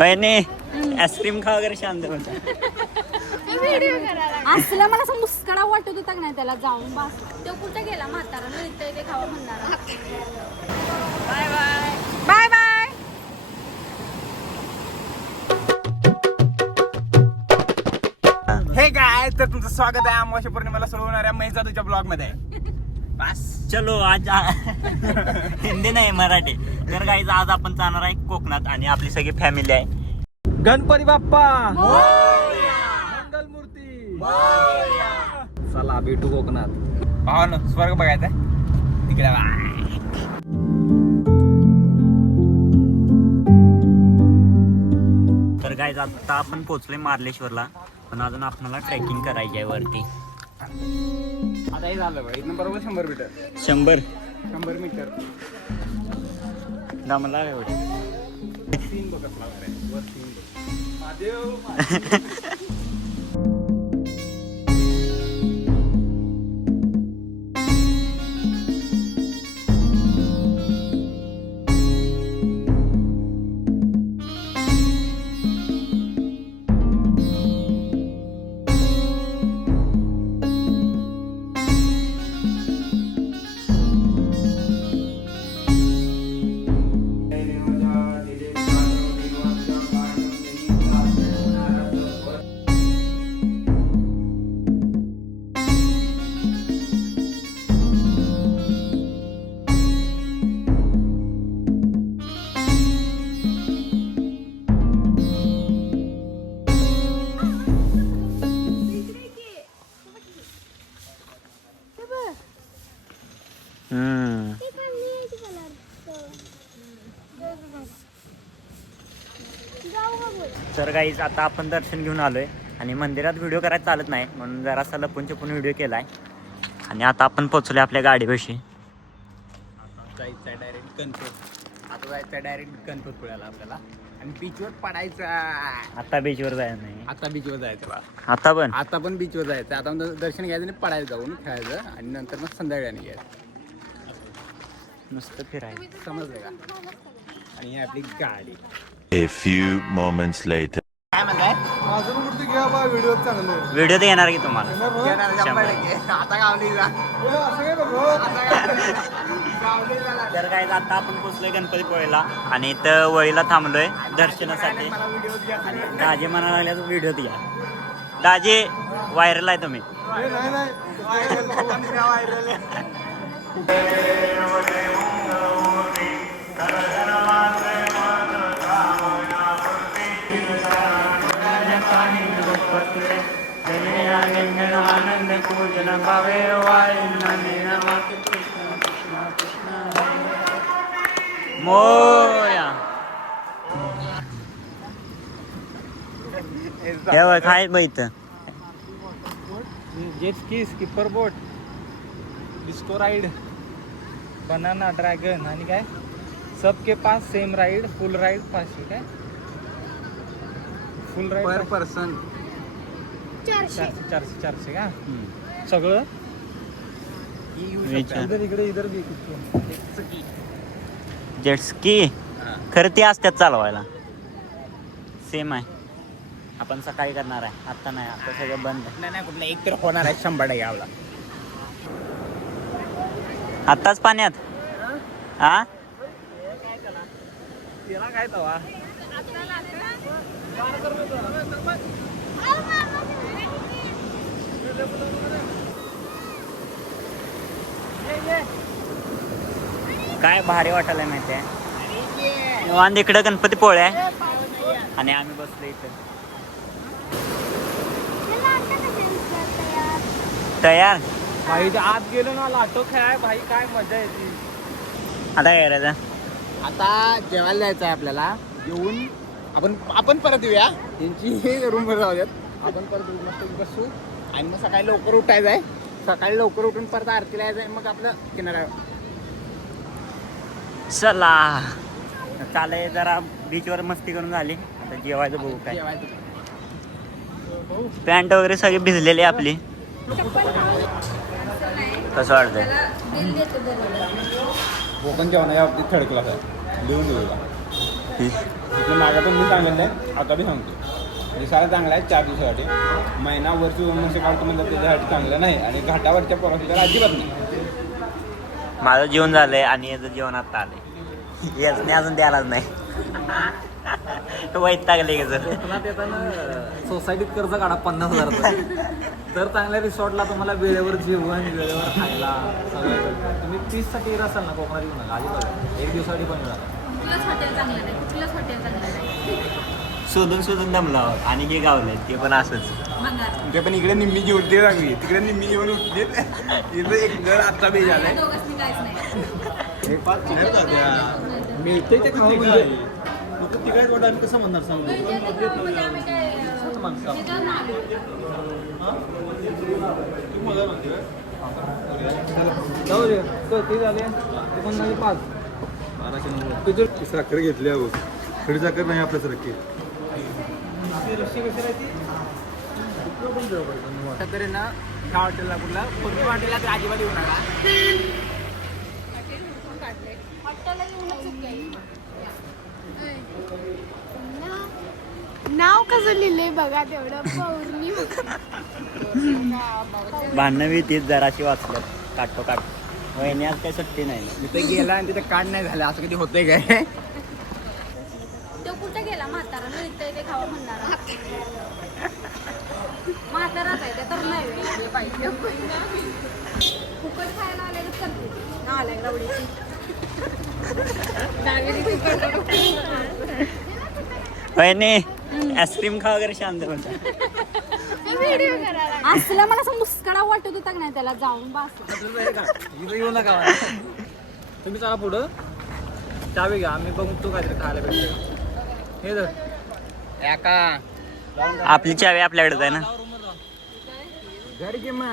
Ice cream खा वगैरे शांत होता. असलं मला असं मुस्कडा वाटत होता नाही त्याला जाऊन बस तो कुठे गेला म्हातारा ते खावा म्हणणार. Bye bye bye bye. हे काय तर तुमचं स्वागत आहे अमावस्या पौर्णिमेला सुरू होणाऱ्या महिजादूच्या ब्लॉग मध्ये. बस चलो आज हिंदी नाही मराठी. तर गाईज आज आपण जाणार आहे कोकणात आणि आपली सगळी फॅमिली आहे. गणपती बाप्पा मंगल मूर्ती. चला भेटू कोकणात. भावानं स्वर्ग बघायचा तिकडे. तर गाईज आता आपण पोहोचलोय मार्लेश्वरला, पण अजून आपल्याला ट्रेकिंग करायची आहे वरती. आता हे झालं बघ इथनं बरोबर 100 मीटर. 100 मीटर दमला एवढे. सीन बघत वर सीन महादेव. तर गाईज आता आपण दर्शन घेऊन आलोय आणि मंदिरात व्हिडिओ करायला चालत नाही म्हणून जरासा लपून छपून व्हिडिओ केलाय. आणि आता आपण पोहोचलोय आपल्या गाडीपाशी. जायचं डायरेक्ट गणपत. आता जायचं डायरेक्ट गणपतपुळ्याला आपल्याला आणि बीचवर पडायचं. आता बीचवर जायचं नाही. आता बीचवर जायचं बा. आता पण बीचवर जायचं. आता दर्शन घ्यायचं आणि पडायचं जाऊन खेळायचं आणि नंतर मग संध्याकाळी घ्यायचं. नुसतं फिरायचं. समजलं का. आणि ही आपली गाडी. A few moments later. काय म्हणताय. माझं मूर्ती घ्या बा व्हिडिओ चांगलं. व्हिडिओ तर येणार की तुम्हाला. आता गावलीला. तर काय आता आपण पोहोचलोय गणपतीपुळेला आणि इथं वळीला थांबलोय दर्शनासाठी. दाजी म्हणायला लागल्या व्हिडिओ घ्या. दाजी व्हायरल आहे तुम्ही. मोया काय बैत जेट स्की, स्किपर बोट, डिस्को राईड, बनाना ड्रॅगन आणि काय सबके पास सेम राईड, फुल राईड 500. काय फुल राईड पर पर्सन 400 का सगळं. इकडे जेट स्की खरं ते असतात चालवायला. सेम आहे. आपण सकाळी करणार आहे. आता नाही. आता सगळं बंद. नाही कुठलं एक तर होणार आहे 100% यावला. आत्ताच पाण्यात हा तिला काय तवा काय भारी वाटायला माहितीये. निवांत इकडं गणपती पोळे आहे आणि आम्ही बसलो इथं. तयार भाई आत गेलो ना लाटो खेळाय भाई काय मजा येते. आता काय करायचं. आता जेवायला जायचं आहे आपल्याला. येऊन आपण परत येऊया. त्यांची रूम वर जाऊयात. आपण परत मस्त बसू आणि मग सकाळी लवकर उठायचं आहे. सकाळी लवकर उठून परत आरतीला यायचं आहे. मग आपलं किनारा. चला चालेल. जरा बीचवर मस्ती करून झाली. आता जेवायचं बघू काय. पॅन्ट वगैरे सगळी भिजलेली आपली. कसं वाटतंय. कोकण जेवण या बाबतीत थर्ड क्लास आहे. लिहून घेऊया. इथलं मागं पण मी सांगितलं आहे, आता बी सांगतो. दिसायला चांगला आहे 4 दिवसासाठी. महिना वर्ष 2 वर्ष काढतो म्हणलं त्याच्यासाठी चांगलं नाही आणि घाटावरच्या पोरासाठी तर अजिबात नाही. माझं जेवण झालंय आणि याचं जेवण आता आलंय. याच अजून द्यायलाच नाही. वैतागले का जर कोकणात येताना सोसायटीत कर्ज काढा 50,000 तर चांगल्या रिसॉर्टला तुम्हाला वेळेवर जेवण वेळेवर खायला सगळं. तुम्ही 30साठी येत असाल ना कोकणात येऊ नका अजिबात. 1 दिवसासाठी पण येऊ नका. कुठलंच हॉटेल चांगलं नाही, कुठलंच हॉटेल चांगलं नाही. शोधून दमला आहोत आणि हे गावलंय ते पण असंच. बंगार ते पण इकडे निम्मी जेवते लागली, तिकडे निम्मी जेवण उठले. इथं एक घर आत्ता बी झालंय. दोघांनी काहीच नाही. मिळते ते खाऊ म्हणजे कसं म्हणणार सांगू म्हणजे आम्ही काय इथं ना आलो. जाऊ दे ते झाले ते पण झाले 5 1290. साखर घेतली आहोत. खडी साखर नाही आपल्यासारखी. तरी ना ह्या हॉटेलला कुठला कोणत्या हॉटेलला तर अजिबात येऊ नका. हॉटेलला येऊनच चुकी आहे. नाव कसं लिहिलंय बघा तेवढं पौर्णिमा. भांडणं तीच जराशी वाचल्यात काटोकाट. वहिनी आज काही सुट्टी नाही. तिथे गेला आणि तिथे काढ नाही झालं असं कधी होतंय काय. तो कुठं गेला म्हातारा इथं ते खावा म्हणणारा. म्हाताराच आहे ते तर नाही पाहिजे. फुकट खायला आले तर करते आलाय गवडीची. वहिनी आईस्क्रीम खा वगैरे शांत म्हणता. व्हिडिओ करायला असलं मला असं मुस्कडा वाटत होता का नाही त्याला जाऊन बस. इथं येऊ नका तुम्ही चला पुढं चावी घ्या आम्ही बघतो काहीतरी खायला भेटतं. हे तर आपली चावी आपल्याकडेच आहे ना. घर की मग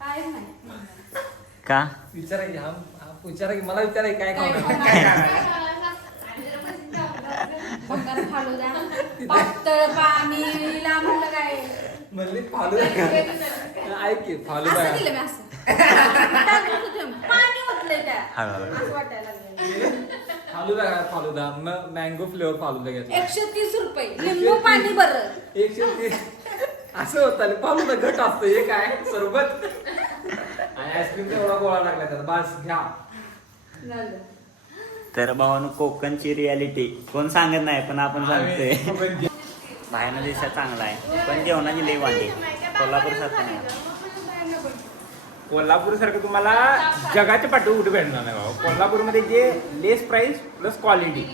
काय नाही का विचारा की विचारा की मला विचारा की काय खाऊ. बंगार फालू द्या पातळ पाणीला म्हणलं काय म्हणले फालू ऐक की फालू असं दिलं मी असं टाकलं होतं मी. पाणी ओतलंय त्या हळूहळू. असं वाटायला लागलं. फालुदा मँगो फ्लेवर फालुदा घेतला 130 रुपये लिंबू पाणी बरं. 130 असं होतं फालुदा घट असतं हे काय सरबत आणि आईस्क्रीम एवढा गोळा लागला त्याला बस घ्या. झालं. तर भावानं कोकणची रियालिटी कोण सांगत नाही पण आपण सांगतोय. बाहेरनं दिसायला चांगला आहे पण जेवणाची लई वांडी. कोल्हापूर सारखं नाही. कोल्हापूर सारखं तुम्हाला जगाच्या पाठी कुठे भेटणार नाही बाबा. कोल्हापूरमध्ये जे लेस प्राइस प्लस क्वालिटी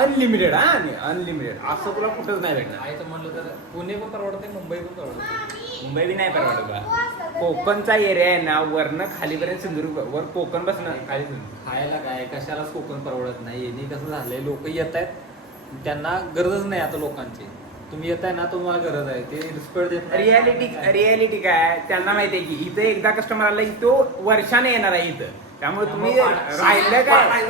अनलिमिटेड आणि अनलिमिटेड असं तुला कुठंच नाही भेटणार. आहे तर म्हणलं तर पुणे पण परवडते मुंबई पण परवडते. मुंबई बी नाही परवडत का. कोकणचा एरिया आहे ना वरनं खालीपर्यंत सिंधुदुर्ग वर कोकण बसणं खाली खायला काय कशालाच कोकण परवडत नाही. यांनी कसं झालंय लोक येत आहेत त्यांना गरजच नाही आता लोकांची. तुम्ही येताय ना तुम्हाला गरज आहे ते रिस्पेक्ट देत नाही. रियालिटी काय त्यांना माहिती आहे की इथं एकदा कस्टमर आला की तो वर्षाने येणार आहे इथं. त्यामुळे तुम्ही राहिलं काय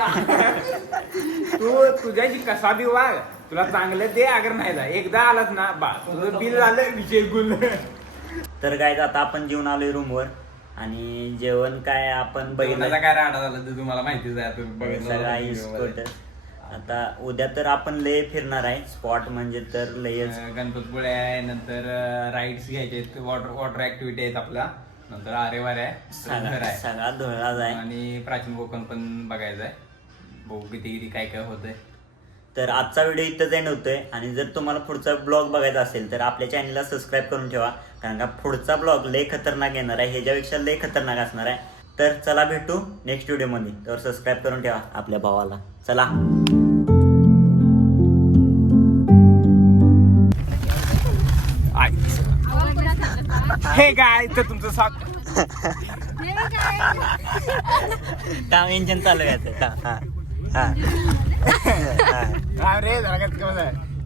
तू तुझ्याशी कसा बी वाग तुला चांगलं दे अगर नाही जा. एकदा आलात ना बा तुझं बिल झालं विषय गुल. तर काय आता आपण जेवण आलोय रूमवर आणि जेवण काय आपण बघितलं काय राडा झाला ते तुम्हाला माहितीच आहे. सगळा इस्कोट. आता उद्या तर आपण लय फिरणार आहे स्पॉट म्हणजे तर लयच. गणपतपुळे आहे नंतर राईड्स घ्यायचे वॉटर ऍक्टिव्हिटी आहेत आपला. नंतर आरेवारे आहे सगळा धुळाच आहे आणि प्राचीन कोकण पण बघायचं आहे. बघू किती काय काय होतंय. तर आजचा व्हिडिओ इथंच एंड होतोय आणि जर तुम्हाला पुढचा ब्लॉग बघायचा असेल तर आपल्या चॅनलला सबस्क्राईब करून ठेवा कारण का पुढचा ब्लॉग लय खतरनाक येणार आहे. ह्याच्यापेक्षा लय खतरनाक असणार आहे. तर चला भेटू नेक्स्ट व्हिडिओमध्ये. तर सबस्क्राईब करून ठेवा आपल्या भावाला. चला हे काय तर तुमचं स्वागत. काम इंजन चालू आहे. रे जरा